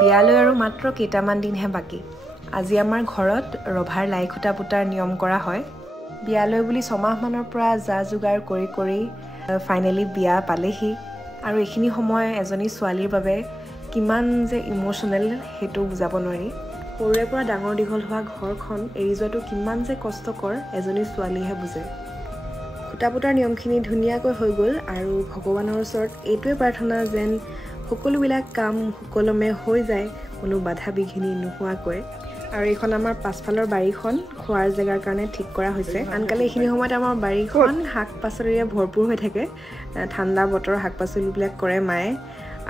বিয়ালৈ আৰু মাত্ৰ কেইটামান দিনহে বাকী। আজি আমাৰ ঘৰত ৰভাৰ লাই খুটা পুতাৰ নিয়ম কৰা হয়। বিয়ালৈ বুলি 6 মাহমানৰ পৰা যা যোগাৰ কৰি ফাইনেলি বিয়া পালেহি। আৰু এইখিনি সময় এজনী ছোৱালীৰ বাবে কিমান যে ইমোশ্যনেল সেইটো বুজাব নোৱাৰি। সৰুৰে পৰা ডাঙৰ দীঘল হোৱা ঘৰখন এৰি যোৱাটো কিমান যে কষ্টকৰ এজনী ছোৱালীহে বুজে। খুটা পুতাৰ নিয়মখিনি ধুনীয়াকৈ হৈ গ'ল আৰু ভগৱানৰ ওচৰত এইটোৱে প্ৰাৰ্থনা যেন সকলোবিলাক কাম সুকলমে হৈ যায়, কোনো বাধা বিঘিনি নোহোৱাকৈ। আৰু এইখন আমাৰ পাছফালৰ বাৰীখন খোৱাৰ জেগাৰ কাৰণে ঠিক কৰা হৈছে। আনকালে এইখিনি সময়ত আমাৰ বাৰীখন শাক পাচলিৰে ভৰপূৰ হৈ থাকে। ঠাণ্ডা বতৰৰ শাক পাচলিবিলাক কৰে মায়ে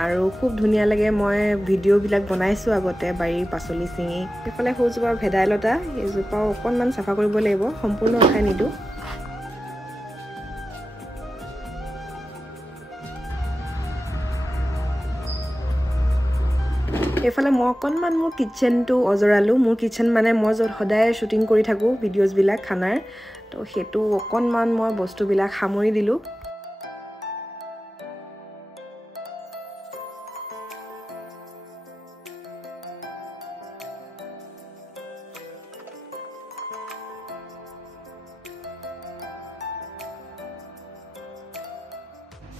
আৰু খুব ধুনীয়া লাগে। মই ভিডিঅ'বিলাক বনাইছোঁ আগতে বাৰীৰ পাচলি ছিঙি। এইফালে সৌজোপা ভেদাইলতা, এইজোপাও অকণমান চাফা কৰিব লাগিব, সম্পূৰ্ণ উঠাই নিদিওঁ। এইফালে মই অকণমান মোৰ কিটচেনটো অজৰালোঁ। মোৰ কিটচেন মানে মই য'ত সদায় শ্বুটিং কৰি থাকোঁ ভিডিঅ'জবিলাক খানাৰ, তো সেইটো অকণমান মই বস্তুবিলাক সামৰি দিলোঁ।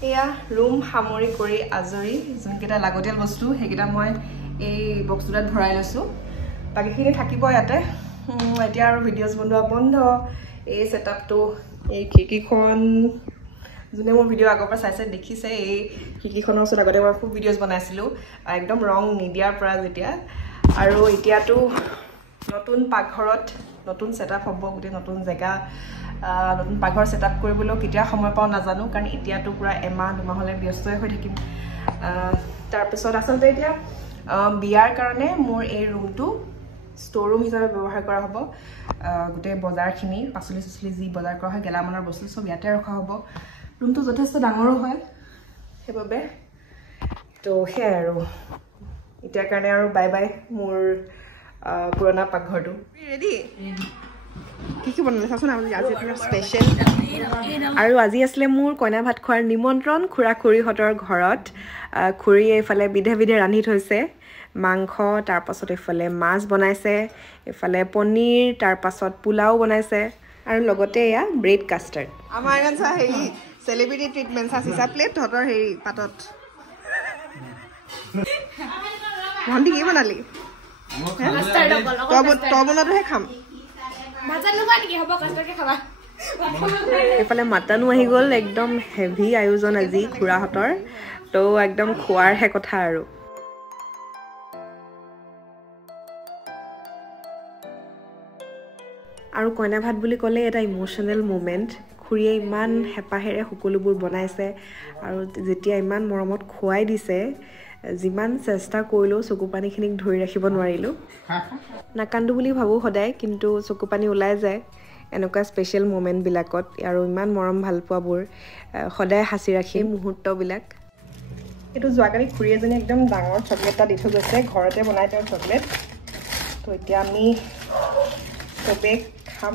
এয়া ৰুম সামৰি কৰি আজৰি। যোনকেইটা লাগতিয়াল বস্তু সেইকেইটা মই এই বক্সটোত ভৰাই লৈছোঁ। বাকীখিনি থাকিব ইয়াতে। এতিয়া আৰু ভিডিঅ'জ বনোৱা বন্ধ। এই ছেটআপটো, এই খিৰিকীখন, যোনে মোৰ ভিডিঅ' আগৰ পৰা চাইছে দেখিছে। এই খিৰিকীখনৰ ওচৰত আগতে মই খুব ভিডিঅ'জ বনাইছিলোঁ, একদম ৰং নিদিয়াৰ পৰা যেতিয়া। আৰু এতিয়াতো নতুন পাকঘৰত নতুন ছেটআপ হ'ব, গোটেই নতুন জেগা, নতুন পাকঘৰ ছেটআপ কৰিবলৈও কেতিয়া সময় পাওঁ নাজানো, কাৰণ এতিয়াতো পূৰা এমাহ দুমাহলৈ ব্যস্তই হৈ থাকিম। তাৰপিছত আচলতে এতিয়া বিয়াৰ কাৰণে মোৰ এই ৰুমটো ষ্ট'ৰ ৰুম হিচাপে ব্যৱহাৰ কৰা হ'ব। গোটেই বজাৰখিনি, পাচলি চাচলি যি বজাৰ কৰা হয়, গেলামালৰ বস্তু চব ইয়াতে ৰখা হ'ব। ৰুমটো যথেষ্ট ডাঙৰো হয় সেইবাবে। তো সেয়াই আৰু এতিয়াৰ কাৰণে আৰু বাই বাই মোৰ পুৰণা পাকঘৰটো। ৰেডি? কি বনালে চাচোন আপুনি আজি পুৰা স্পেচিয়েল। আৰু আজি আছিলে মোৰ কইনা ভাত খোৱাৰ নিমন্ত্ৰণ খুৰা খুৰীহঁতৰ ঘৰত। খুৰীয়ে এইফালে বিধে বিধে ৰান্ধি থৈছে মাংস, তাৰপাছত এইফালে মাছ বনাইছে, এইফালে পনীৰ, তাৰপাছত পোলাও বনাইছে আৰু লগতে এয়া ব্ৰেড কাষ্টাৰ্ড। আমাৰ ইমান চা হেৰি চেলিব্ৰিটি ট্ৰিটমেণ্ট চা চিচা প্লেট তহঁতৰ হেৰি পাতত। ভণ্টি কি বনালি? তই বনোৱাটোহে খাম। এইফালে মাটনো আহি গ'ল। একদম হেভি আয়োজন আজি খুৰাহঁতৰ, তো একদম খোৱাৰহে কথা আৰু। আৰু কইনা ভাত বুলি ক'লে এটা ইম'শ্যনেল মুমেণ্ট। খুৰীয়ে ইমান হেঁপাহেৰে সকলোবোৰ বনাইছে আৰু যেতিয়া ইমান মৰমত খুৱাই দিছে, যিমান চেষ্টা কৰিলেও চকু পানীখিনিক ধৰি ৰাখিব নোৱাৰিলোঁ। নাকান্দো বুলি ভাবোঁ সদায়, কিন্তু চকু পানী ওলাই যায় এনেকুৱা স্পেচিয়েল মুমেণ্টবিলাকত। আৰু ইমান মৰম ভাল পোৱাবোৰ সদায় সাঁচি ৰাখিম মুহূৰ্তবিলাক। এইটো যোৱাকালি খুৰী এজনী একদম ডাঙৰ চকলেট এটা দি থৈ গৈছে, ঘৰতে বনাই তেওঁৰ চকলেট। তো এতিয়া আমি চবেই খাম।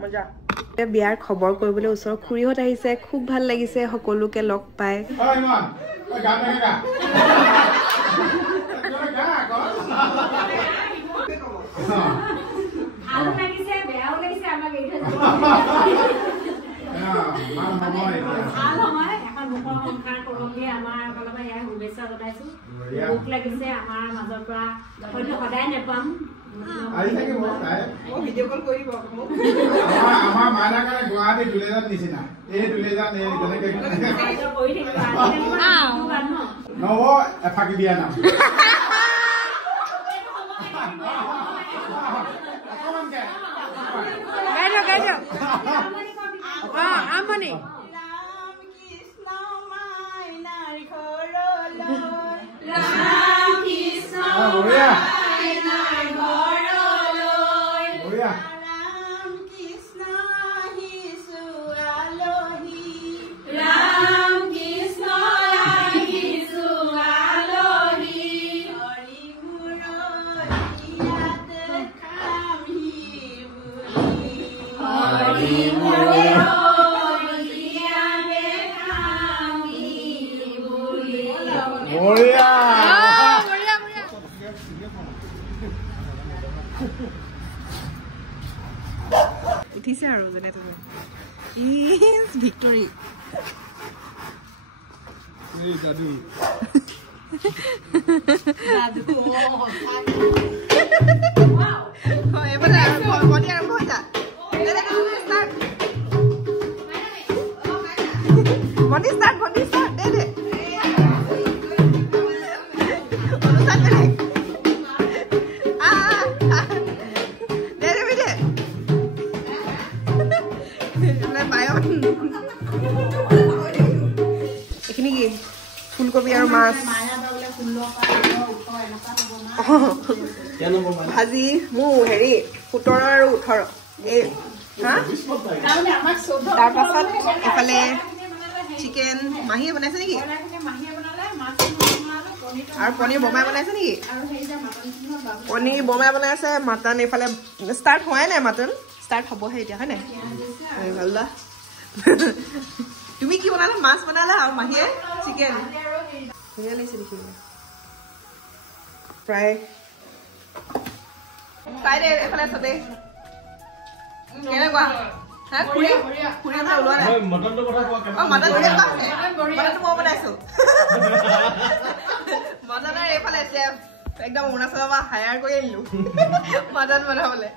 মজা। বিয়াৰ খবৰ কৰিবলৈ ওচৰৰ খুৰীহঁত আহিছে, খুব ভাল লাগিছে সকলোকে লগ পাই। উঠিছে আৰু যেনে তেনে ইজ ভিক্টৰি এই দাদু এবারে বডি আরম্ভ হয়ে যা বডি স্টার্ট দে দে অনুষ্ঠান দে দে দে দে বায়ন এইখিনি কি ফুলকবি আৰু মাছ ভাজি মোৰ হেৰি 17 আৰু 18 এই তাৰ পাছত এফালে চিকেন মাহীয়ে বনাইছে নেকি আৰু পনীৰ বমাই বনাইছে নেকি পনীৰ বমাই বনাইছে মাটন এইফালে ষ্টাৰ্ট হোৱাই নাই মাটন ষ্টাৰ্ট হ'বহে এতিয়া হয় নাই ভাল তুমি কি বনালা মাছ বনালা আৰু মাহীয়ে চিকেন ধুনীয়া লাগিছে দেখিবলৈ প্ৰায় চাই দে এফালে চবে কেনেকুৱা হা খুৰী খুৰীহঁতে ওলোৱা নাই মটনটো কথা কোৱা মটনটো মই বনাইছো মটনৰ এইফালে চেফ একদম অৰুণাচলৰ পৰা হায়াৰ কৰি আনিলো মটন বনাবলৈ